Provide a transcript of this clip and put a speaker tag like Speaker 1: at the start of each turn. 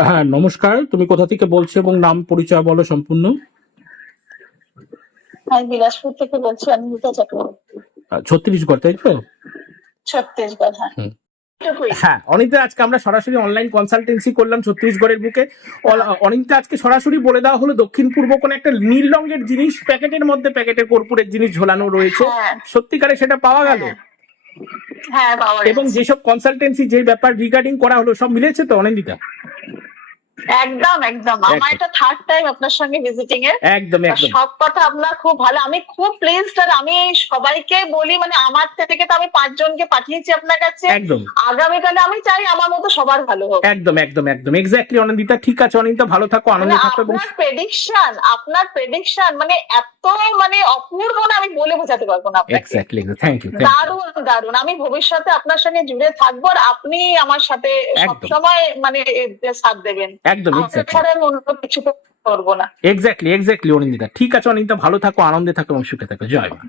Speaker 1: হ্যাঁ নমস্কার। তুমি কোথা থেকে বলছো এবং নাম পরিচয় বলো সম্পূর্ণ?
Speaker 2: আমি বিলাসপুর থেকে বলছি অনিন্দিতা চক্রবর্তী।
Speaker 1: আহ, ছত্তিশগড় তাই তো?
Speaker 2: ছত্তিশগড় হ্যাঁ।
Speaker 1: হ্যাঁ অনিতা আজকে আমরা সরাসরি অনলাইন কনসালটেন্সি করলাম ছত্তিশগড়ের বুকে। অনিতা আজকে সরাসরি বলে দেওয়া হলো দক্ষিণ পূর্ব কোন একটা নীল রঙের জিনিস প্যাকেটের মধ্যে প্যাকেটের কর্পূরের জিনিস ঝোলানো রয়েছে।
Speaker 2: হ্যাঁ।
Speaker 1: সত্যিকারে সেটা পাওয়া গেল?
Speaker 2: হ্যাঁ।
Speaker 1: এবং যেসব কনসালটেন্সি যে ব্যাপার রিগার্ডিং করা হলো সব মিলেছে তো অনিন্দিতা?
Speaker 2: একদম একদম। আমার এটা থার্ড টাইম আপনার সঙ্গে ভিজিটিং এর
Speaker 1: একদম একদম।
Speaker 2: সব কথা আপনার খুব ভালো। আমি খুব প্লিজড আর আমি সবাইকে বলি মানে আমার থেকে তো আমি পাঁচজনকে পাঠিয়েছি আপনার কাছে।
Speaker 1: একদম।
Speaker 2: আগামীকালে আমি চাই আমার মতো সবার ভালো হোক।
Speaker 1: একদম একদম একদম। এক্স্যাক্টলি অনিন্দিতা ঠিক আছে অনিন্দিতা ভালো থাকো
Speaker 2: মানে
Speaker 1: আনন্দে থাকো এবং
Speaker 2: আপনার প্রেডিকশন আপনার প্রেডিকশন মানে এত মানে অপূর্ব না আমি বলে বোঝাতে পারব না আপনাকে।
Speaker 1: এক্স্যাক্টলি থ্যাংক ইউ
Speaker 2: দারুণ দারুণ। আমি ভবিষ্যতে আপনার সঙ্গে জুড়ে থাকব আর আপনি আমার সাথে। সবসময় মানে সাথ দেবেন।
Speaker 1: একদম
Speaker 2: কিছু করব না।
Speaker 1: Exactly exactly Anindita. ঠিক আছে অনিন্দিতা ভালো থাকো আনন্দে থাকো এবং সুখে থাকো। জয় মা।